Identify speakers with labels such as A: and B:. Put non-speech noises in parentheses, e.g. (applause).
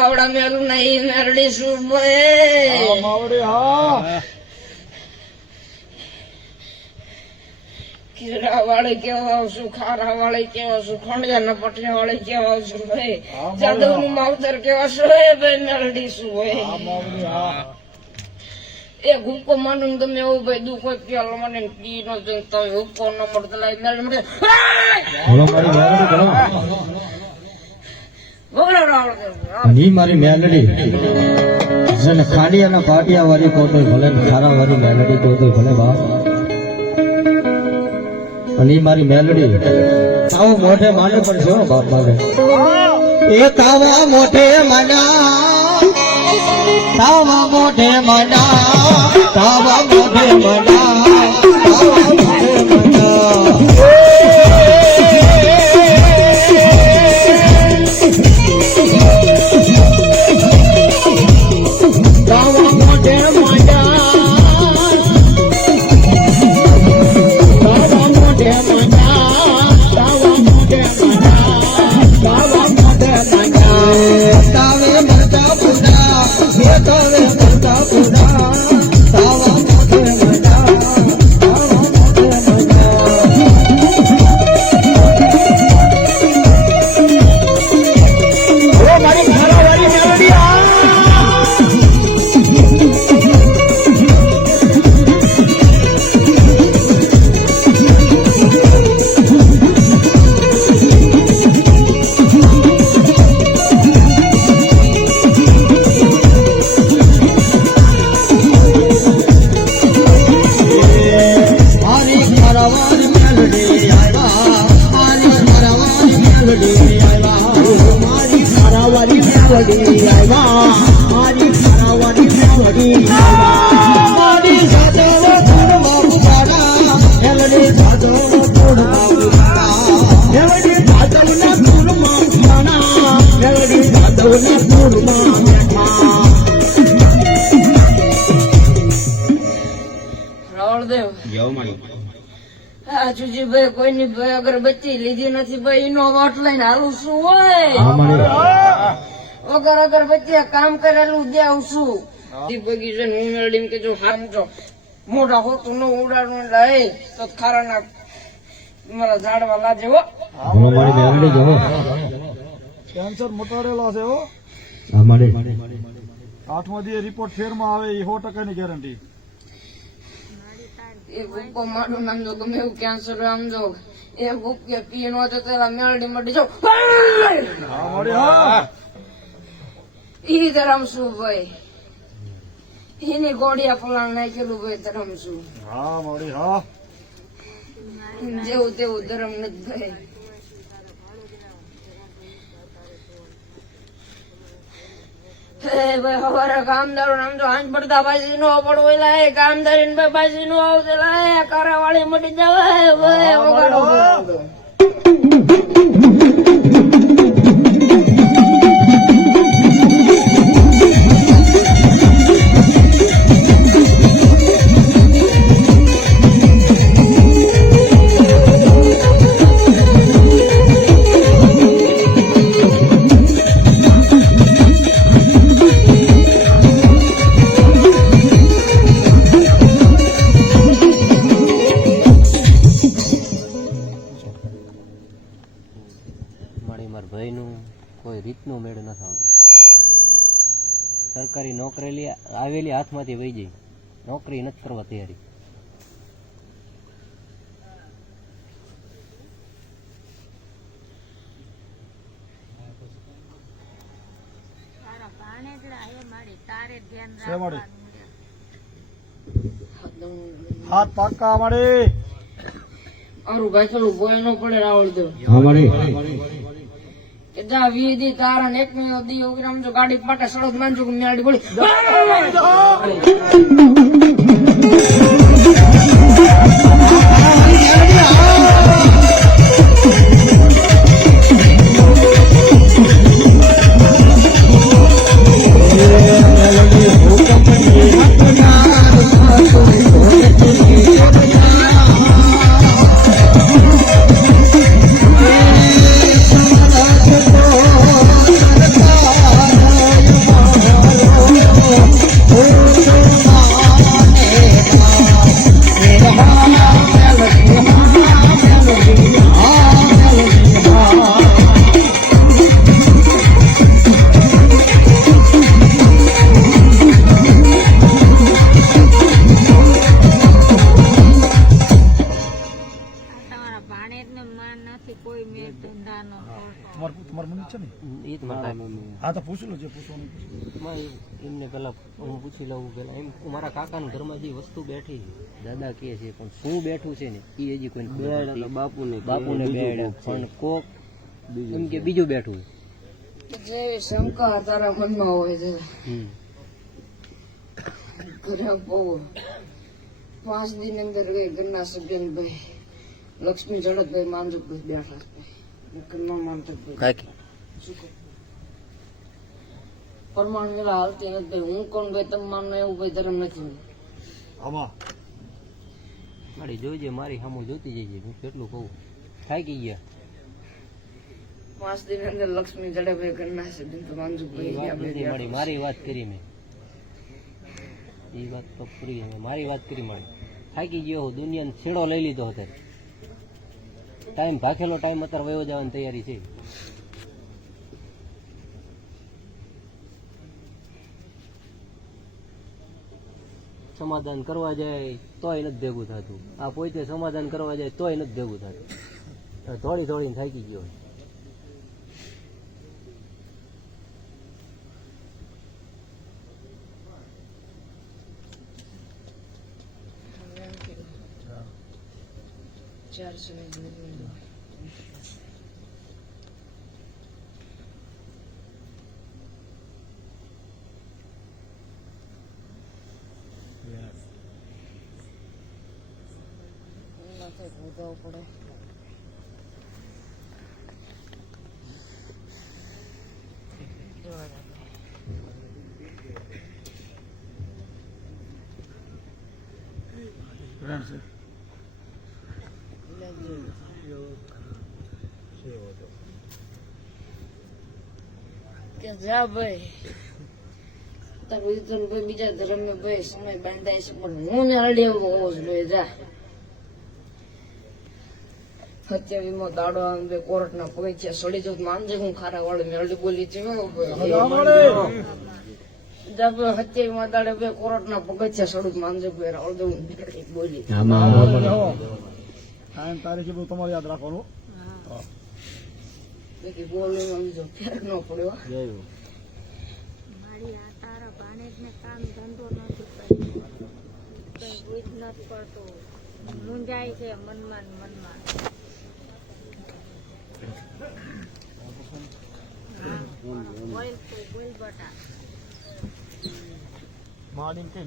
A: આવડા મેલું નહીં મેરડી શું
B: હા,
A: ભાઈ કીડા વાળી કેવા આવશું ખારા વાળી કેવા આવશું ખંડિયા પટિયા વાળી કેવા આવશું ભાઈ? જાદવનું માવતર કેવા શું હે ભાઈ મેરડી શું
B: હા,
A: ભાઈ એ ગુપ્પો માનું તમે એવું ભાઈ દુઃખ હોય પ્યાલો મને પી નો હોય ન મળતો લાઈ મેરડી મળે.
C: બોલો મારી મેલડી. જેને ખાડી અને પાટિયા વાળી કોતો ભલે ને ખારા વાળી મેલડી કોતો ભલે બા અને મારી મેલડી. આવો મોઢે માને પણ છે બાપ મારે એ તાવા મોઢે મના. તાવા મોઢે મના. તાવા મોઢે મના.
A: Sudan. છોડી કોઈની ભાઈ અગરબત્તી લીધી નથી ભાઈ નો વાટ લઈને હાલું શું હોય વગર અગરબત્તી કામ કરેલું દે છું. ઈ બગીચે હું કે જો હામ જો મોઢા હોતું ન ઉડાડું એટલે એ તો ખારા ના મારા ઝાડવા લાજે હો
B: કેન્સર મોટાડેલા છે હો. આઠમા દી રિપોર્ટ ફેરમાં આવે એ સો ટકાની ગેરંટી
A: એ ગુપ્પો મારું નામ જો ગમે એવું કેન્સર આમ જો. એ ગુપ્પે પી નો તો તેલા મેળડી મટી જાવ ઈ ધરમ ભાઈ એની ગોળિયા પલાણ નાખેલું ભાઈ શું?
B: હા મોડી હા.
A: જેવું તેવું ધરમ નથી ભાઈ ભાઈ હવારે કામદારો નામ તો આંજ પડતા પાછી નો પડવો લાય કામદારી ને પાછી નો આવતો લાય કરાવાળી મટી જવાય ભાઈ
D: મારી ભાઈનું કોઈ રીતનું મેળ ન આવતો સરકારી નોકરી આવેલી હાથમાંથી વહી જઈ. નોકરી નથી કરવા તૈયારી.
B: હાથ પાક્કા અમારે.
A: મારું ભાઈ થોડું ભોય નો પડે રાવળ દેવ
C: અમારે
A: કે જા વીદી તારણ એક મહિનો દી ઉગ્રામ જો ગાડી પાટે સડો માનજો કે મેળડી બોલી. (laughs) (laughs) (laughs)
C: Oh,
B: જ છે ને?
D: એ જ મારા
B: હા. તો પૂછી લો જે પૂછવાનું
D: માં એમને પેલા હું પૂછી લઉં પેલા. એમ મારા કાકાના ઘરમાં જે વસ્તુ બેઠી છે, દાદા કહે છે પણ શું બેઠું છે ને? એ હજી કોઈ બાપુને બાપુને બેડ પણ કોક એમ કે બીજું બેઠું.
A: જે શંકા તારા મનમાં હોય છે.
D: હમ.
A: ઘરે બહુ. પાંચ દિન અંદર ગઈ ઘરના ભાઈ લક્ષ્મી જડતભાઈ માંજુભાઈ બેઠા છે. માંજકભાઈ
D: કાકી
A: પરમાણ વેલા હાલતી નથી. હું કોણ ભાઈ તમે માનો એવું ભાઈ ધર્મ નથી.
B: આમાં?
D: મારી જોઈજે મારી સામું જોતી જઈએ હું કેટલું કહું? થાકી ગયા
A: પાંચ દિન અંદર લક્ષ્મી જડેભાઈ ઘરના માંજુભાઈ
D: મારી. વાત કરી મેં. એ વાત તો પૂરી. મારી વાત કરી મારી. થાકી ગયો દુનિયા દુનિયાને છેડો લઈ લીધો અત્યારે. ટાઈમ ભાખેલો ટાઈમ અત્યારે વયો જવાની તૈયારી છે. સમાધાન કરવા જાય તોય નથી ભેગું થતું. આ પોતે સમાધાન કરવા જાય તોય નથી ભેગું થતું. થોડી થોડી થાકી ગયો
A: ને જોડે. માથે ભોગાવવું પડે
B: ફ્રેન્ડ
A: કે જા ભાઈ. તારું વિધન ભાઈ બીજા ધર્મ ભાઈ સમય બાંધાય છે પણ હું ને હરડી એવો હોવો જા સત્યાવીમો દાડો આવે બે કોર્ટ ના પગથિયા સડી જવું માનજે હું ખારા વાળે મેળડી બોલી છે સત્યાવીમો દાડે બે કોર્ટ ના પગથિયા સડું માનજે ભાઈ દઉં બોલી.
B: હા તમારે યાદ રાખવાનું.
A: બાકી બોલવામાં બીજો ફેર ન પડ્યો
E: મારી આ તારા ભાણેજને કામ ધંધો નથી કર્યો. કઈ બુજ નથી પડતો. મુંજાય છે મનમાં મનમાં. બોલ બોલ. બટા.
B: માડીને કઈ